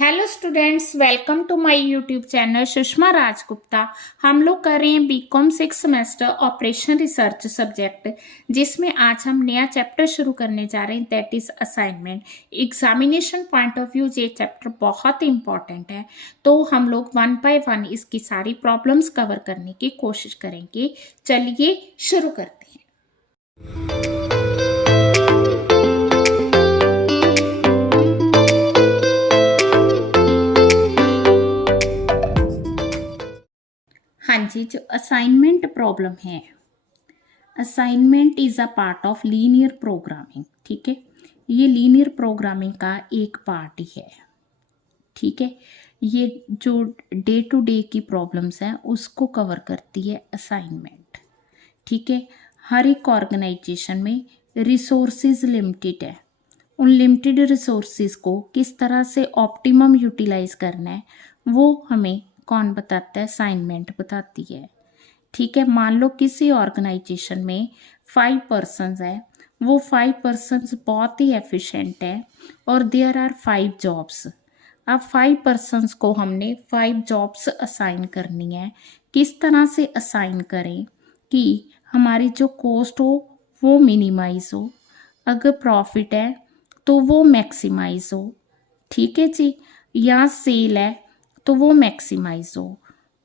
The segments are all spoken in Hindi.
Hello students, welcome to my YouTube channel Sushma Rajgupta. हम लोग कर रहे हैं BCom 6 semester operation research subject, जिसमें आज हम नया चैप्टर शुरू करने जा रहे हैं, that is assignment. Examination point of view ये चैप्टर बहुत इंपॉर्टेंट है, तो हम लोग वन बाय वन इसकी सारी प्रॉब्लम्स कवर करने की कोशिश करेंगे। चलिए शुरू करते हैं। हाँ जी, जो असाइनमेंट प्रॉब्लम है, assignment is a part of linear programming. ठीक है, ये लीनियर प्रोग्रामिंग का एक पार्ट ही है। ठीक है, ये जो डे टू डे की प्रॉब्लम्स हैं उसको कवर करती है असाइनमेंट। ठीक है, हर एक ऑर्गेनाइजेशन में रिसोर्सेज लिमिटेड है। उन लिमिटेड रिसोर्सेज को किस तरह से ऑप्टिमम यूटिलाइज करना है वो हमें कौन बताता है? असाइनमेंट बताती है। ठीक है, मान लो किसी ऑर्गेनाइजेशन में 5 पर्सन्स है, वो 5 पर्सन्स बहुत ही एफिशिएंट है और देयर आर 5 जॉब्स। अब 5 पर्सन्स को हमने 5 जॉब्स असाइन करनी है। किस तरह से असाइन करें कि हमारी जो कॉस्ट हो वो मिनिमाइज हो, अगर प्रॉफिट है तो वो मैक्सिमाइज हो। ठीक है जी, या सेल है तो वो मैक्सिमाइज हो।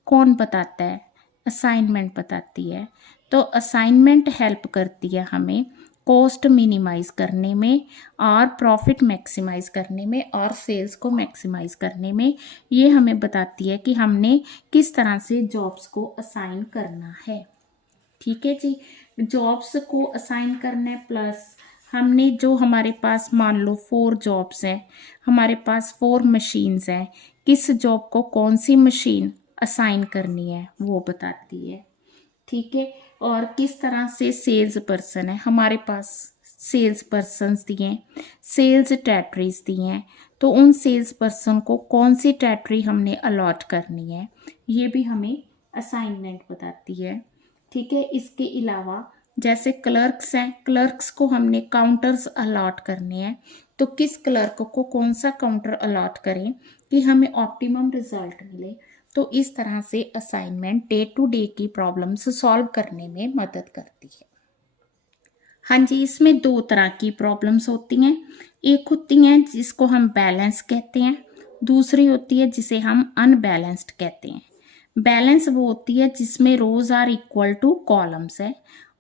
कौन बताता है? असाइनमेंट बताती है। तो असाइनमेंट हेल्प करती है हमें कॉस्ट मिनिमाइज करने में और प्रॉफिट मैक्सिमाइज करने में और सेल्स को मैक्सिमाइज करने में। ये हमें बताती है कि हमने किस तरह से जॉब्स को असाइन करना है। ठीक है जी, जॉब्स को असाइन करना है, प्लस हमने जो हमारे पास मान लो 4 जॉब्स हैं, हमारे पास 4 मशीन्स हैं, किस जॉब को कौन सी मशीन असाइन करनी है वो बताती है। ठीक है, और किस तरह से सेल्स पर्सन है, हमारे पास सेल्स पर्सन्स दिए हैं, सेल्स टेरिटरीज दिए हैं, तो उन सेल्स पर्सन को कौन सी टेरिटरी हमने अलॉट करनी है ये भी हमें असाइनमेंट बताती है। ठीक है, इसके अलावा जैसे क्लर्क्स हैं, क्लर्क्स को हमने काउंटर्स अलॉट करने हैं, तो किस क्लर्क को कौन सा काउंटर अलॉट करें कि हमें ऑप्टिमम रिजल्ट मिले। तो इस तरह से असाइनमेंट डे टू डे की प्रॉब्लम्स सॉल्व करने में मदद करती है। हाँ जी, इसमें 2 तरह की प्रॉब्लम्स होती हैं। एक होती हैं जिसको हम बैलेंस कहते हैं, दूसरी होती है जिसे हम अनबैलेंस्ड कहते हैं। बैलेंस वो होती है जिसमें rows are equal to columns है,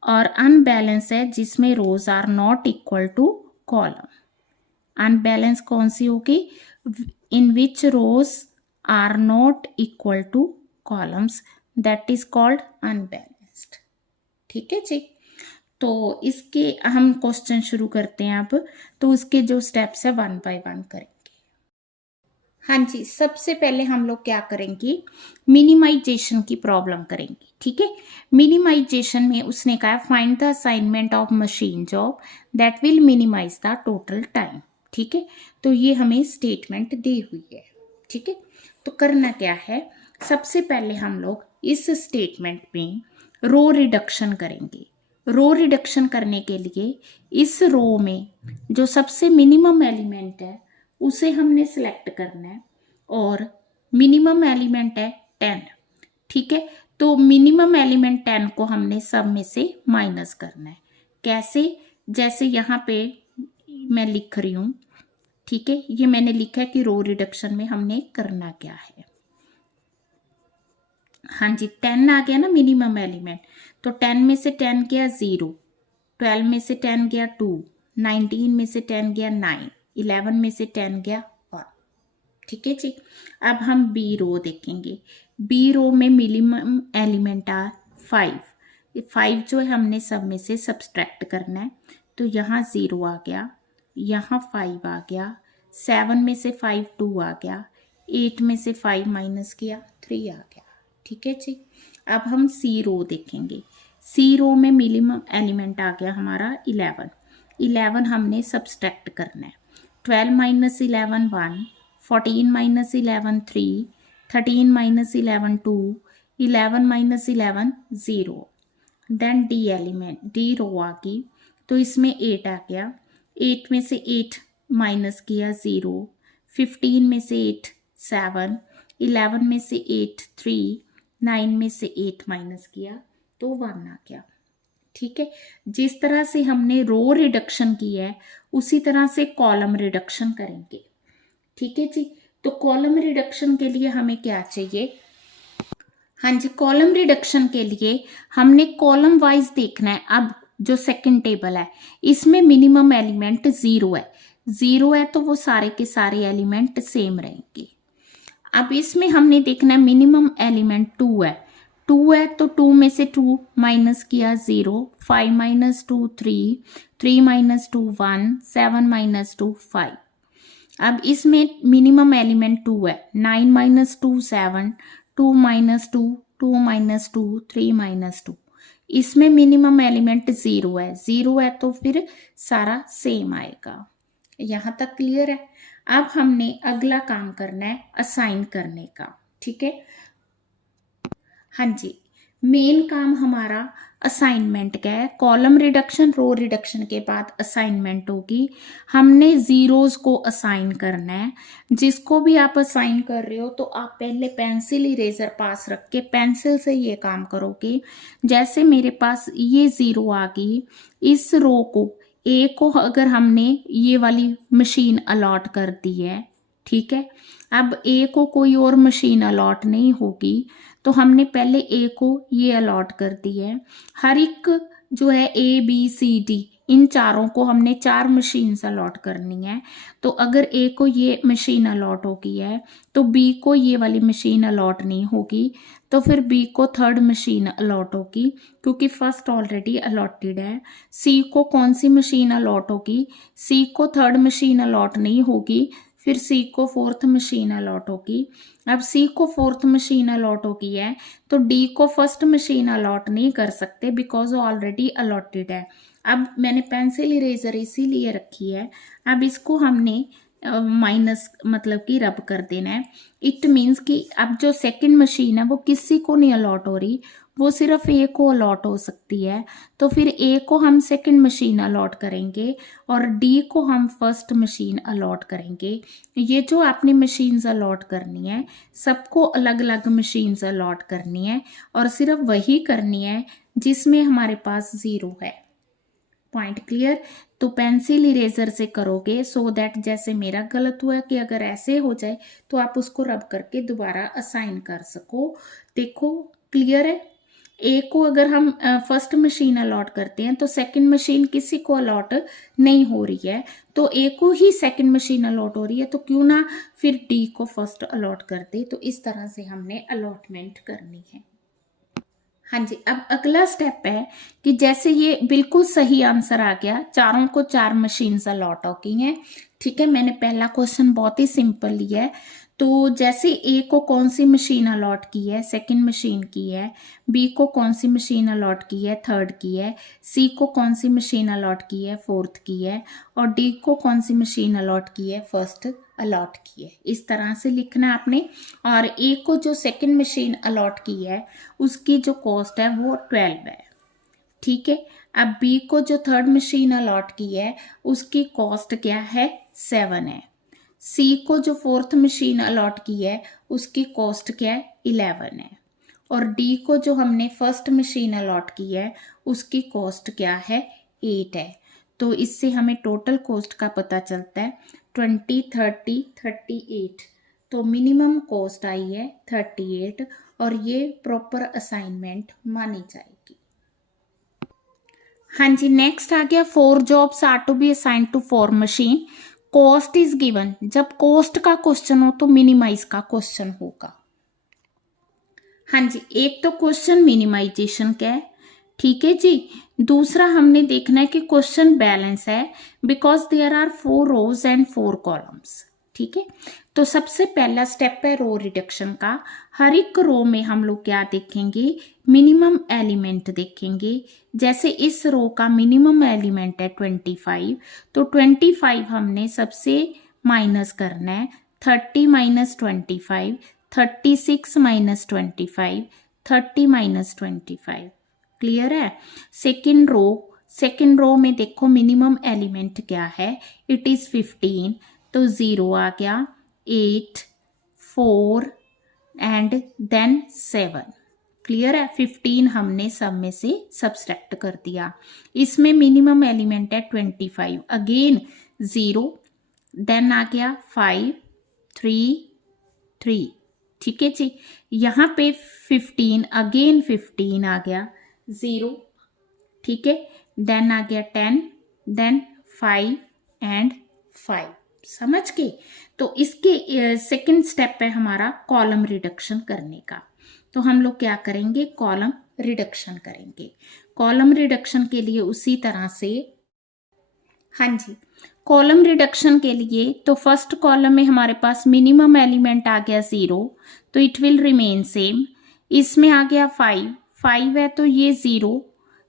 और अनबैलेंस है जिसमें rows are not equal to column. Unbalance कौन सी होगी? In which rows are not equal to columns, that is called unbalanced. ठीक है जी, तो इसके हम क्वेश्चन शुरू करते हैं अब। तो उसके जो स्टेप्स है वन बाय वन करेंगे। हाँ जी, सबसे पहले हम लोग क्या करेंगे? मिनिमाइजेशन की प्रॉब्लम करेंगे। ठीक है, मिनिमाइजेशन में उसने कहा find the assignment of machine job that will minimise the total time. ठीक है, तो ये हमें स्टेटमेंट दी हुई है। ठीक है, तो करना क्या है? सबसे पहले हम लोग इस स्टेटमेंट में रो रिडक्शन करेंगे। रो रिडक्शन करने के लिए इस रो में जो सबसे मिनिमम एलिमेंट है उसे हमने सिलेक्ट करना है, और मिनिमम एलिमेंट है 10। ठीक है, तो मिनिमम एलिमेंट 10 को हमने सब में से माइनस करना है। कैसे? जैसे यहाँ पे मैं लिख रही हूँ। ठीक है, ये मैंने लिखा है कि रो रिडक्शन में हमने करना क्या है। हाँ जी, 10 आ गया ना मिनिमम एलिमेंट, तो 10 में से 10 गया 0, 12 में से 10 गया 2, 19 में से 10 गया 9, 11 में से 10 गया 1। ठीक है जी, अब हम बी रो देखेंगे। बी रो में मिनिमम एलिमेंट आ 5। 5 जो है हमने सब में से सब्सट्रैक्ट करना है, तो यहाँ 0 आ गया, यहाँ 5 आ गया, 7 में से 5 2 आ गया, 8 में से 5 माइनस किया 3 आ गया। ठीक है जी, अब हम सी रो देखेंगे। सी रो में मिनिमम एलिमेंट आ गया हमारा 11। 11 हमने सब्सट्रैक्ट करना है। 12 minus 11 1, 14 minus 11 3, 13 minus 11 2, 11 minus 11 0। Then D element, D row आ गई, तो इसमें 8 आ गया। 8 में से 8 माइनस किया 0, 15 में से 8 7, 11 में से 8 3, 9 में से 8 माइनस किया तो 1 आ गया। ठीक है, जिस तरह से हमने रो रिडक्शन किया है उसी तरह से कॉलम रिडक्शन करेंगे। ठीक है जी, तो कॉलम रिडक्शन के लिए हमें क्या चाहिए? हाँ जी, कॉलम रिडक्शन के लिए हमने कॉलम वाइज देखना है। अब जो सेकंड टेबल है इसमें मिनिमम एलिमेंट 0 है, 0 है तो वो सारे के सारे एलिमेंट सेम रहेंगे। अब इसमें हमने देखना है मिनिमम एलिमेंट 2 है, 2 है तो 2 में से 2 माइनस किया 0, 5 माइनस 2 3, 3 माइनस 2 1, 7 माइनस 2 5। अब इसमें मिनिमम एलिमेंट 2 है, 9 माइनस 2 7, 2 माइनस 2, 2 माइनस 2 3 माइनस 2। इसमें मिनिमम एलिमेंट 0 है, 0 है तो फिर सारा सेम आएगा। यहाँ तक क्लियर है? अब हमने अगला काम करना है असाइन करने का। ठीक है, हाँ जी, मेन काम हमारा असाइनमेंट का है। कॉलम रिडक्शन रो रिडक्शन के बाद असाइनमेंट होगी। हमने जीरोस को असाइन करना है। जिसको भी आप असाइन कर रहे हो तो आप पहले पेंसिल इरेजर पास रख के पेंसिल से ये काम करोगे। जैसे मेरे पास ये 0 आ गई, इस रो को ए को अगर हमने ये वाली मशीन अलॉट कर दी है, ठीक है, अब ए को कोई और मशीन अलॉट नहीं होगी तो हमने पहले ए को ये अलॉट कर दी है। हर एक जो है ए बी सी डी इन चारों को हमने 4 मशीन अलॉट करनी है। तो अगर ए को ये मशीन अलॉट होगी है तो बी को ये वाली मशीन अलॉट नहीं होगी, तो फिर बी को थर्ड मशीन अलॉट होगी क्योंकि फर्स्ट ऑलरेडी अलॉटेड है। सी को कौन सी मशीन अलॉट होगी? सी को थर्ड मशीन अलॉट नहीं होगी, फिर सी को फोर्थ मशीन अलॉट होगी। अब सी को फोर्थ मशीन अलॉट होगी है तो डी को फर्स्ट मशीन अलॉट नहीं कर सकते बिकॉज वो ऑलरेडी अलॉटेड है। अब मैंने पेंसिल इरेजर इसीलिए रखी है। अब इसको हमने माइनस मतलब कि रब कर देना है। इट मीन्स कि अब जो सेकंड मशीन है वो किसी को नहीं अलॉट हो रही, वो सिर्फ ए को अलॉट हो सकती है। तो फिर ए को हम सेकंड मशीन अलॉट करेंगे और डी को हम फर्स्ट मशीन अलॉट करेंगे। ये जो आपने मशीन्स अलॉट करनी है सबको अलग अलग मशीन्स अलॉट करनी है और सिर्फ वही करनी है जिसमें हमारे पास 0 है। Point clear? तो पेंसिल इरेजर से करोगे सो दैट जैसे मेरा गलत हुआ कि अगर ऐसे हो जाए तो आप उसको रब करके दोबारा असाइन कर सको। देखो क्लियर है? ए को अगर हम फर्स्ट मशीन अलॉट करते हैं तो सेकंड मशीन किसी को अलॉट नहीं हो रही है, तो ए को ही सेकंड मशीन अलॉट हो रही है तो क्यों ना फिर डी को फर्स्ट अलॉट कर दे। तो इस तरह से हमने अलॉटमेंट करनी है। हाँ जी, अब अगला स्टेप है कि जैसे ये बिल्कुल सही आंसर आ गया, चारों को 4 मशीन अलॉट हो गई हैं। ठीक है, मैंने पहला क्वेश्चन बहुत ही सिंपल लिया है। तो जैसे ए को कौन सी मशीन अलॉट की है? सेकंड मशीन की है। बी को कौन सी मशीन अलॉट की है? थर्ड की है। सी को कौन सी मशीन अलॉट की है? फोर्थ की है। और डी को कौन सी मशीन अलॉट की है? फर्स्ट अलॉट की है। इस तरह से लिखना है आपने। और ए को जो सेकंड मशीन अलॉट की है उसकी जो कॉस्ट है वो 12 है। ठीक है, अब बी को जो थर्ड मशीन अलॉट की है उसकी कॉस्ट क्या है? 7 है। सी को जो फोर्थ मशीन अलॉट की है उसकी कॉस्ट क्या है? 11 है। और डी को जो हमने फर्स्ट मशीन अलॉट की है उसकी कॉस्ट क्या है? 8 है। तो इससे हमें टोटल कॉस्ट का पता चलता है 20 30 38। तो मिनिमम कॉस्ट आई है 38 और ये प्रॉपर असाइनमेंट मानी जाएगी। हाँ जी, नेक्स्ट आ गया 4 jobs are to be assigned to 4 machine, cost is given. जब कॉस्ट का क्वेश्चन हो तो मिनिमाइज का क्वेश्चन होगा। हाँ जी, एक तो क्वेश्चन मिनिमाइजेशन का है, ठीक है जी। दूसरा हमने देखना है कि क्वेश्चन बैलेंस है because there are 4 rows and 4 columns. ठीक है, तो सबसे पहला स्टेप है रो रिडक्शन का। हर एक रो में हम लोग क्या देखेंगे? मिनिमम एलिमेंट देखेंगे। जैसे इस रो का मिनिमम एलिमेंट है 25, तो 25 हमने सबसे माइनस करना है। 30 माइनस 25, 36 माइनस 25, 30 माइनस 25। क्लियर है? सेकेंड रो में देखो मिनिमम एलिमेंट क्या है? इट इज 15, तो 0 आ गया। 8, 4 एंड देन 7। क्लियर है। 15 हमने सब में से सब्सट्रैक्ट कर दिया। इसमें मिनिमम एलिमेंट है 25, अगेन 0, देन आ गया 5, 3, 3। ठीक है जी। यहाँ पे 15, अगेन 15 आ गया 0। ठीक है, देन आ गया 10, देन 5 एंड 5। समझ के। तो इसके सेकंड स्टेप है हमारा कॉलम रिडक्शन करने का। तो हम लोग क्या करेंगे, कॉलम रिडक्शन करेंगे। कॉलम रिडक्शन के लिए उसी तरह से, हाँ जी, कॉलम रिडक्शन के लिए तो फर्स्ट कॉलम में हमारे पास मिनिमम एलिमेंट आ गया 0, तो इट विल रिमेन सेम। इसमें आ गया 5, 5 है तो ये 0,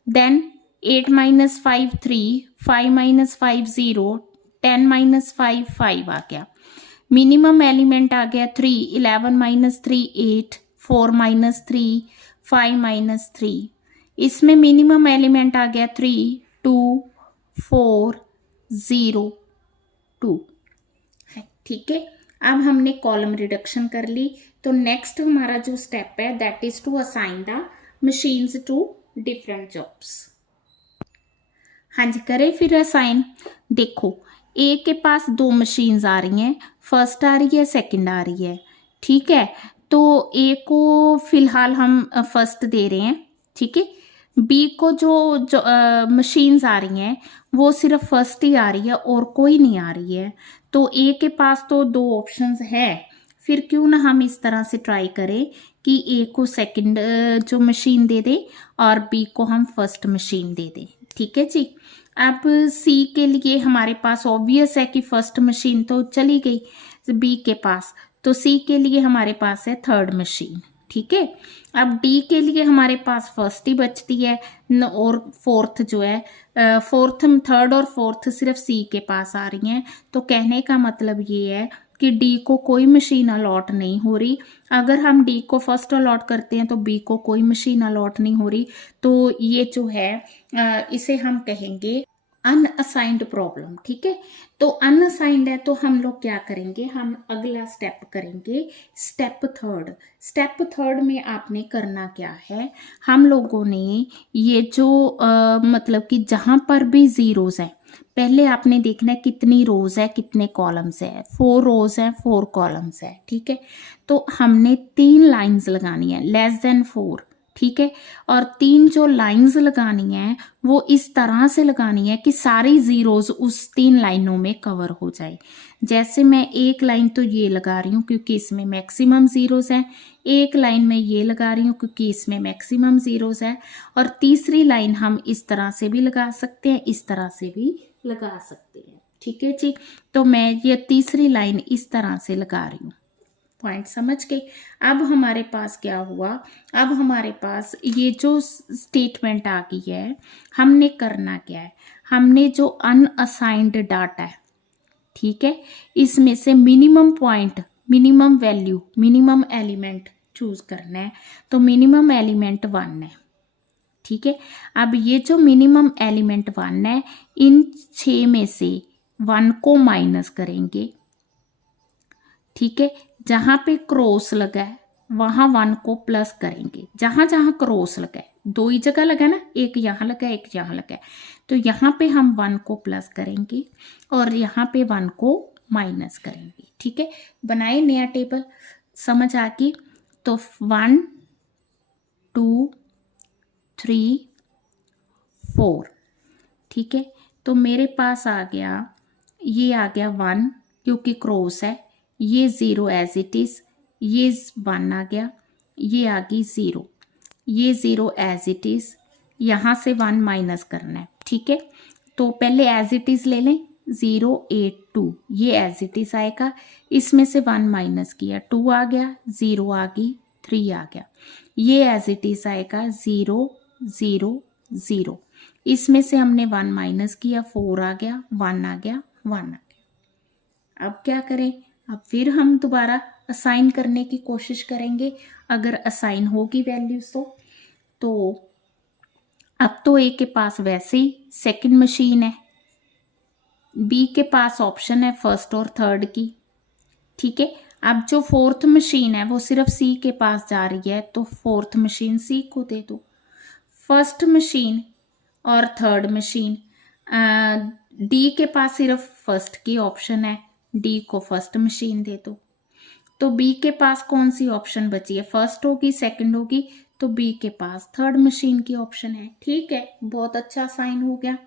देन 8 माइनस 5 3, 5 माइनस 5 0, 10 माइनस 5 5 आ गया। मिनिमम एलिमेंट आ गया 3, 11 माइनस 3 8, 4 माइनस 3 5 माइनस 3। इसमें मिनिमम एलिमेंट आ गया 3, 2, 4 0 2 है। ठीक है, अब हमने कॉलम रिडक्शन कर ली। तो नेक्स्ट हमारा जो स्टेप है that is to assign the machines to different jobs. हाँ जी, करें फिर असाइन। देखो, ए के पास 2 मशीन्स आ रही हैं, फर्स्ट आ रही है, सेकंड आ रही है। ठीक है, तो ए को फिलहाल हम फर्स्ट दे रहे हैं। ठीक है, बी को जो मशीन्स आ रही हैं वो सिर्फ फर्स्ट ही आ रही है और कोई नहीं आ रही है। तो ए के पास तो 2 ऑप्शंस है, फिर क्यों ना हम इस तरह से ट्राई करें कि ए को सेकंड जो मशीन दे दे और बी को हम फर्स्ट मशीन दे दें। ठीक है जी। अब सी के लिए हमारे पास ऑब्वियस है कि फर्स्ट मशीन तो चली गई बी के पास, तो सी के लिए हमारे पास है थर्ड मशीन। ठीक है, अब डी के लिए हमारे पास फर्स्ट ही बचती है और फोर्थ जो है थर्ड और फोर्थ सिर्फ सी के पास आ रही हैं। तो कहने का मतलब ये है कि डी को कोई मशीन अलॉट नहीं हो रही। अगर हम डी को फर्स्ट अलॉट करते हैं तो बी को कोई मशीन अलॉट नहीं हो रही। तो ये जो है इसे हम कहेंगे अनअसाइंड प्रॉब्लम। ठीक है, तो अनअसाइंड है तो हम लोग क्या करेंगे, हम अगला स्टेप करेंगे, स्टेप थर्ड। स्टेप थर्ड में आपने करना क्या है, हम लोगों ने ये जो मतलब कि जहां पर भी जीरोस हैं, पहले आपने देखना है कितनी रोज है कितने कॉलम्स है। 4 रोज है 4 कॉलम्स है। ठीक है, तो हमने 3 लाइंस लगानी है लेस देन 4। ठीक है, और 3 जो लाइंस लगानी है वो इस तरह से लगानी है कि सारी जीरोज उस 3 लाइनों में कवर हो जाए। जैसे मैं एक लाइन तो ये लगा रही हूँ क्योंकि इसमें मैक्सिमम जीरोज हैं, एक लाइन में ये लगा रही हूँ क्योंकि इसमें मैक्सिमम जीरोज है, और तीसरी लाइन हम इस तरह से भी लगा सकते हैं, इस तरह से भी लगा सकते हैं। ठीक है जी, तो मैं ये तीसरी लाइन इस तरह से लगा रही हूँ। पॉइंट समझ के। अब हमारे पास क्या हुआ, अब हमारे पास ये जो स्टेटमेंट आ गई है, हमने करना क्या है, हमने जो अनअसाइंड डाटा है, ठीक है, इसमें से minimum point, minimum value, minimum element choose करना है। तो मिनिमम एलिमेंट 1 है। ठीक है, अब ये जो मिनिमम एलिमेंट 1 है, इन 6 में से 1 को माइनस करेंगे। ठीक है, जहां पे क्रॉस लगा है वहां 1 को प्लस करेंगे। जहां जहां क्रॉस लगा है, 2 ही जगह लगा ना, एक यहां लगा एक यहां लगा, तो यहाँ पे हम 1 को प्लस करेंगे और यहाँ पे 1 को माइनस करेंगे। ठीक है, बनाए नया टेबल, समझ आ गई। तो 1 2 3 4। ठीक है, तो मेरे पास आ गया, ये आ गया 1 क्योंकि क्रॉस है, ये 0 एज इट इज, ये 1 आ गया, ये आ गई 0, ये 0 एज इट इज, यहाँ से 1 माइनस करना है। ठीक है, तो पहले एज इट इज ले लें, 0 8 2, ये एज इट इज आएगा, इसमें से 1 माइनस किया, 2 आ गया, 0 आ गई, 3 आ गया, ये एज इट इज आएगा 0 0 0, इसमें से हमने 1 माइनस किया, 4 आ गया, 1 आ गया, 1 आ गया। अब क्या करें, अब फिर हम दोबारा असाइन करने की कोशिश करेंगे, अगर असाइन होगी वैल्यूज तो अब तो ए के पास वैसे ही सेकंड मशीन है, बी के पास ऑप्शन है फर्स्ट और थर्ड की। ठीक है। अब जो फोर्थ मशीन है वो सिर्फ सी के पास जा रही है, तो फोर्थ मशीन सी को दे दो। फर्स्ट मशीन और थर्ड मशीन, डी के पास सिर्फ फर्स्ट की ऑप्शन है, डी को फर्स्ट मशीन दे दो। तो बी के पास कौन सी ऑप्शन बची है, फर्स्ट होगी सेकंड होगी, तो बी के पास थर्ड मशीन की ऑप्शन है। ठीक है, बहुत अच्छा साइन हो गया।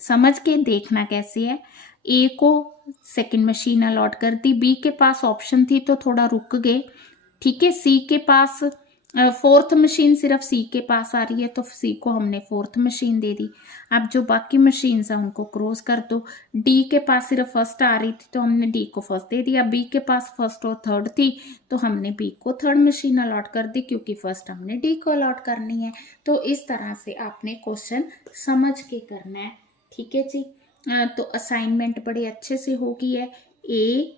समझ के देखना कैसे है। ए को सेकंड मशीन अलॉट कर दी, बी के पास ऑप्शन थी तो थोड़ा रुक गए। ठीक है, सी के पास फोर्थ मशीन सिर्फ सी के पास आ रही है, तो सी को हमने फोर्थ मशीन दे दी। अब जो बाकी मशीन्स है उनको क्रॉस कर दो। डी के पास सिर्फ फर्स्ट आ रही थी तो हमने डी को फर्स्ट दे दिया, बी के पास फर्स्ट और थर्ड थी तो हमने बी को थर्ड मशीन अलॉट कर दी, क्योंकि फर्स्ट हमने डी को अलॉट करनी है। तो इस तरह से आपने क्वेश्चन समझ के करना है। ठीक है जी। तो असाइनमेंट बड़े अच्छे से हो गई है। ए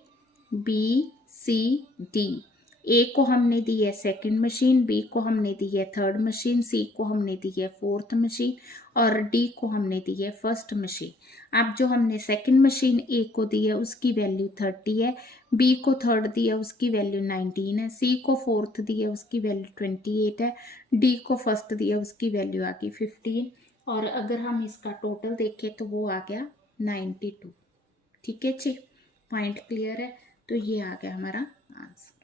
बी सी डी, ए को हमने दी है सेकंड मशीन, बी को हमने दी है थर्ड मशीन, सी को हमने दी है फोर्थ मशीन और डी को हमने दी है फर्स्ट मशीन। अब जो हमने सेकंड मशीन ए को दी है उसकी वैल्यू 30 है, बी को थर्ड दी है उसकी वैल्यू 19 है, सी को फोर्थ दी है उसकी वैल्यू 28 है, डी को फर्स्ट दी है उसकी वैल्यू आ गई 15, और अगर हम इसका टोटल देखें तो वो आ गया 92। ठीक है जी, पॉइंट क्लियर है। तो ये आ गया हमारा आंसर।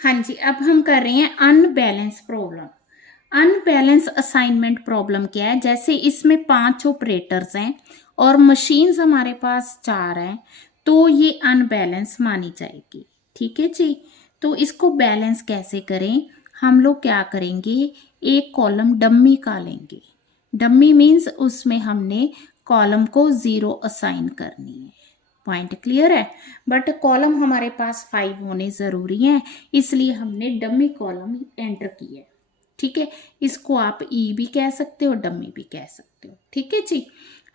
हाँ जी, अब हम कर रहे हैं unbalance problem. Unbalance assignment problem क्या है, जैसे इसमें 5 ऑपरेटर्स हैं और मशीन्स हमारे पास 4 हैं, तो ये अनबैलेंस मानी जाएगी। ठीक है जी। तो इसको बैलेंस कैसे करें, हम लोग क्या करेंगे, एक कॉलम डम्मी का लेंगे। डम्मी मीन्स उसमें हमने कॉलम को 0 असाइन करनी है। पॉइंट क्लियर है। बट कॉलम हमारे पास 5 होने जरूरी हैं, इसलिए हमने डमी कॉलम एंटर की है। ठीक है, इसको आप ई भी कह सकते हो, डमी भी कह सकते हो। ठीक है जी।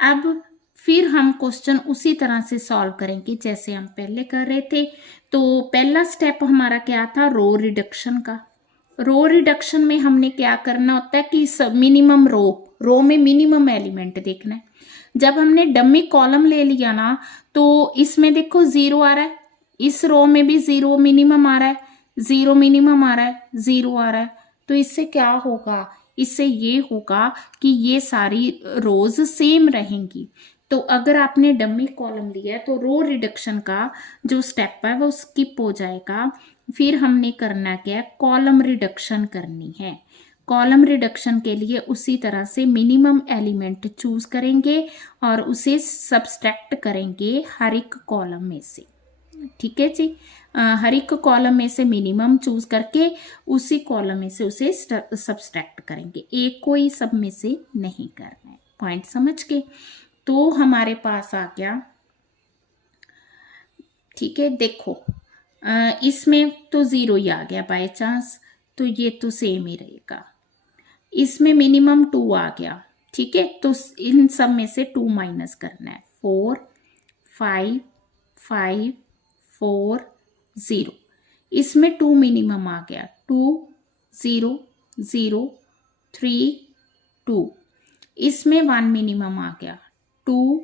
अब फिर हम क्वेश्चन उसी तरह से सॉल्व करेंगे जैसे हम पहले कर रहे थे। तो पहला स्टेप हमारा क्या था, रो रिडक्शन का। रो रिडक्शन में हमने क्या करना होता है कि मिनिमम रो में मिनिमम एलिमेंट देखना है। जब हमने डमी कॉलम ले लिया ना, तो इसमें देखो 0 आ रहा है, इस रो में भी 0 मिनिमम आ रहा है, 0 मिनिमम आ रहा है, 0 आ रहा है। तो इससे क्या होगा, इससे ये होगा कि ये सारी रोज सेम रहेंगी। तो अगर आपने डमी कॉलम लिया है तो रो रिडक्शन का जो स्टेप है वो स्किप हो जाएगा। फिर हमने करना क्या है, कॉलम रिडक्शन करनी है। कॉलम रिडक्शन के लिए उसी तरह से मिनिमम एलिमेंट चूज करेंगे और उसे सब्सट्रैक्ट करेंगे हर एक कॉलम में से। ठीक है जी। हर एक कॉलम में से मिनिमम चूज करके उसी कॉलम में से उसे सब्सट्रैक्ट करेंगे, एक कोई सब में से नहीं करना है। पॉइंट समझ के। तो हमारे पास आ गया। ठीक है, देखो इसमें तो 0 ही आ गया बाय चांस, तो ये तो सेम ही रहेगा। इसमें मिनिमम 2 आ गया। ठीक है, तो इन सब में से 2 माइनस करना है। 4 5 5 4 0, इसमें 2 मिनिमम आ गया। 2 0 0 3 2, इसमें 1 मिनिमम आ गया। 2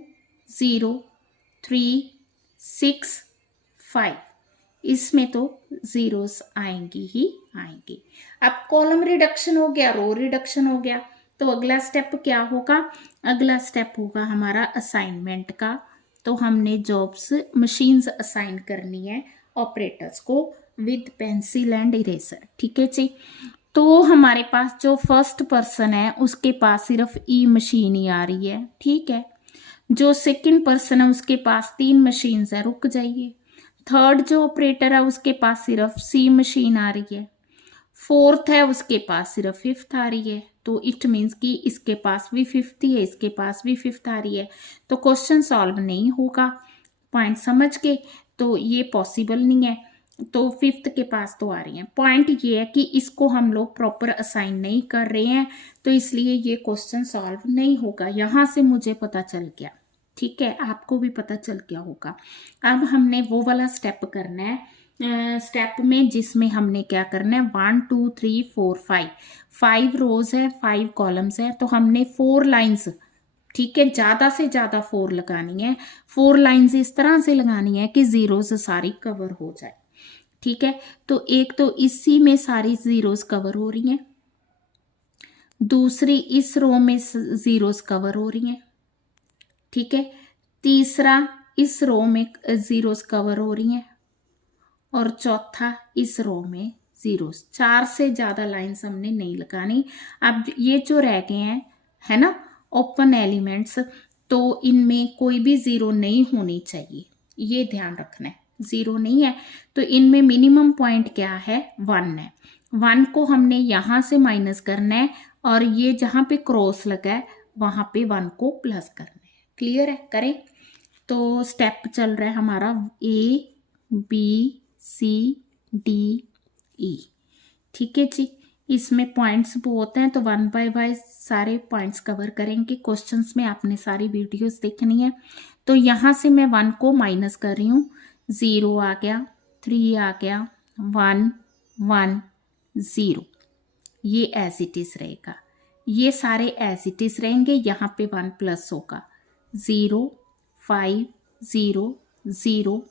0 3 6 5, इसमें तो जीरोस आएंगी ही आएंगी। अब कॉलम रिडक्शन हो गया, रो रिडक्शन हो गया, तो अगला स्टेप क्या होगा, अगला स्टेप होगा हमारा असाइनमेंट का। तो हमने जॉब्स मशीन्स असाइन करनी है ऑपरेटर्स को विद पेंसिल एंड इरेजर। ठीक है जी। तो हमारे पास जो फर्स्ट पर्सन है उसके पास सिर्फ ई मशीन ही आ रही है। ठीक है, जो सेकंड पर्सन है उसके पास 3 मशीन्स है, रुक जाइए। थर्ड जो ऑपरेटर है उसके पास सिर्फ सी मशीन आ रही है। फोर्थ है उसके पास सिर्फ फिफ्थ आ रही है, तो इट मीन्स कि इसके पास भी फिफ्थ ही है, इसके पास भी फिफ्थ आ रही है, तो क्वेश्चन सॉल्व नहीं होगा। पॉइंट समझ के। तो ये पॉसिबल नहीं है, तो फिफ्थ के पास तो आ रही है। पॉइंट ये है कि इसको हम लोग प्रॉपर असाइन नहीं कर रहे हैं, तो इसलिए ये क्वेश्चन सॉल्व नहीं होगा। यहाँ से मुझे पता चल गया। ठीक है, आपको भी पता चल गया होगा। अब हमने वो वाला स्टेप करना है, स्टेप में जिसमें हमने क्या करना है, 1 2 3 4 5 रोज है, 5 कॉलम्स है, तो हमने 4 लाइंस ठीक है, ज़्यादा से ज़्यादा 4 लगानी है, 4 लाइन्स इस तरह से लगानी है कि ज़ीरोज़ सारी कवर हो जाए। ठीक है, तो एक तो इसी में सारी ज़ीरोज़ कवर हो रही हैं, दूसरी इस रो में ज़ीरोज़ कवर हो रही हैं। ठीक है, तीसरा इस रो में ज़ीरोज़ कवर हो रही हैं, और चौथा इस रो में ज़ीरोज़। 4 से ज़्यादा लाइन्स हमने नहीं लगानी। अब ये जो रह गए हैं, है ना, ओपन एलिमेंट्स, तो इनमें कोई भी ज़ीरो नहीं होनी चाहिए, ये ध्यान रखना है। ज़ीरो नहीं है तो इनमें मिनिमम पॉइंट क्या है, 1 है। 1 को हमने यहाँ से माइनस करना है, और ये जहाँ पे क्रॉस लगा है वहाँ पे 1 को प्लस करना है। क्लियर है? करें। तो स्टेप चल रहा है हमारा A B C D E। ठीक है जी, इसमें पॉइंट्स बहुत हैं तो 1 बाय 1 सारे पॉइंट्स कवर करेंगे। क्वेश्चंस में आपने सारी वीडियोस देखनी है। तो यहाँ से मैं 1 को माइनस कर रही हूँ, 0 आ गया, 3 आ गया, 1 1 0, ये एज इट इज रहेगा। ये सारे एज इट इज रहेंगे, यहाँ पे 1 प्लस होगा, 0 5 0 0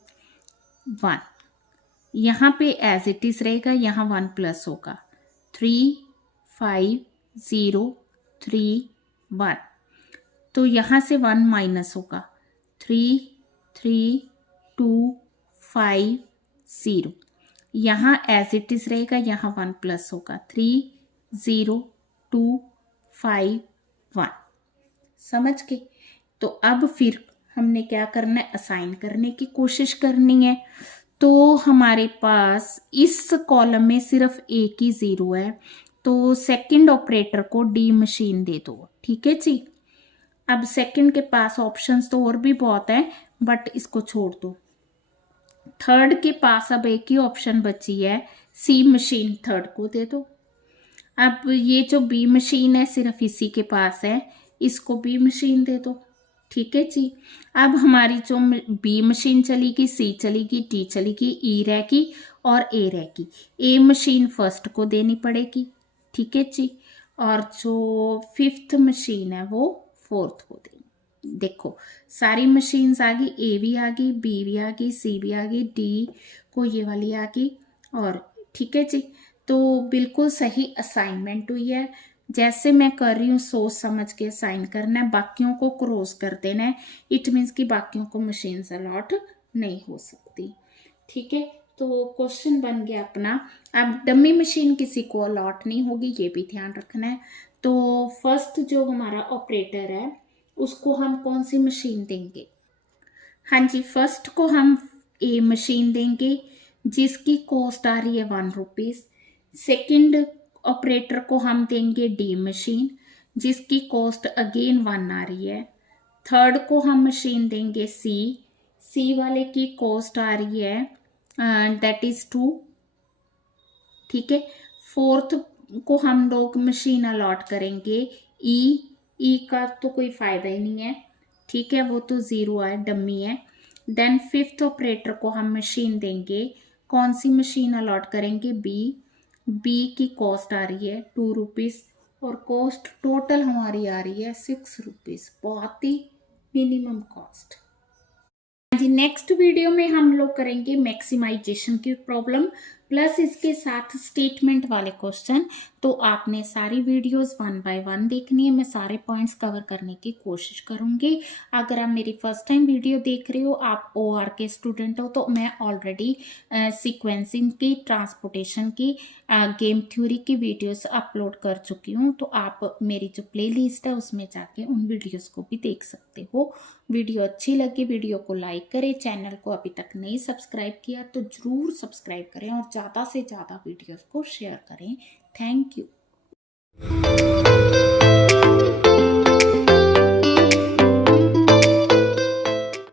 1, यहाँ पे एज इट इज रहेगा, यहाँ 1 प्लस होगा, 3 5 0 3 1, तो यहाँ से 1 माइनस होगा, 3 3 2 5 0, यहाँ एज इट इज रहेगा, यहाँ 1 प्लस होगा, 3 0 2 5 1। समझ गए? तो अब फिर हमने क्या करना है, असाइन करने की कोशिश करनी है। तो हमारे पास इस कॉलम में सिर्फ एक ही 0 है, तो सेकंड ऑपरेटर को डी मशीन दे दो। ठीक है जी। अब सेकंड के पास ऑप्शंस तो और भी बहुत है, बट इसको छोड़ दो। थर्ड के पास अब एक ही ऑप्शन बची है, सी मशीन थर्ड को दे दो। अब ये जो बी मशीन है सिर्फ इसी के पास है, इसको बी मशीन दे दो। ठीक है जी। अब हमारी जो बी मशीन चलेगी, सी चलेगी, डी चलेगी, ई रहेगी और ए रहेगी। ए मशीन फर्स्ट को देनी पड़ेगी। ठीक है जी। और जो फिफ्थ मशीन है वो फोर्थ को देनी। देखो सारी मशीन्स आ गई, ए भी आ गई, बी भी आ गई, सी भी आ गई, डी को ये वाली आ गई, और ठीक है जी। तो बिल्कुल सही असाइनमेंट हुई है। जैसे मैं कर रही हूँ सोच समझ के असाइन करना है, बाकियों को क्रॉस कर देना है। इट मीन्स कि बाकियों को मशीन अलॉट नहीं हो सकती। ठीक है, तो क्वेश्चन बन गया अपना। अब डमी मशीन किसी को अलॉट नहीं होगी, ये भी ध्यान रखना है। तो फर्स्ट जो हमारा ऑपरेटर है उसको हम कौन सी मशीन देंगे? हाँ जी, फर्स्ट को हम ए मशीन देंगे जिसकी कॉस्ट आ रही है 1 रुपीज़। सेकेंड ऑपरेटर को हम देंगे डी मशीन जिसकी कॉस्ट अगेन 1 आ रही है। थर्ड को हम मशीन देंगे सी वाले की कॉस्ट आ रही है दैट इज 2। ठीक है, फोर्थ को हम लोग मशीन अलॉट करेंगे ई का तो कोई फायदा ही नहीं है। ठीक है, वो तो 0 है, डम्मी है। देन फिफ्थ ऑपरेटर को हम मशीन देंगे, कौन सी मशीन अलॉट करेंगे? बी की कॉस्ट आ रही है 2 रुपीज़ और कॉस्ट टोटल हमारी आ रही है 6 रुपीज़, बहुत ही मिनिमम कॉस्ट। जी, नेक्स्ट वीडियो में हम लोग करेंगे मैक्सिमाइजेशन की प्रॉब्लम प्लस इसके साथ स्टेटमेंट वाले क्वेश्चन। तो आपने सारी वीडियोस 1 बाय 1 देखनी है, मैं सारे पॉइंट्स कवर करने की कोशिश करूंगी। अगर आप मेरी फर्स्ट टाइम वीडियो देख रहे हो, आप OR के स्टूडेंट हो, तो मैं ऑलरेडी सीक्वेंसिंग की, ट्रांसपोर्टेशन की, गेम थ्योरी की वीडियोस अपलोड कर चुकी हूँ। तो आप मेरी जो प्लेलिस्ट है उसमें जाके उन वीडियोस को भी देख सकते हो। वीडियो अच्छी लगी वीडियो को लाइक करें, चैनल को अभी तक नहीं सब्सक्राइब किया तो ज़रूर सब्सक्राइब करें और ज़्यादा से ज़्यादा वीडियोस को शेयर करें। Thank you.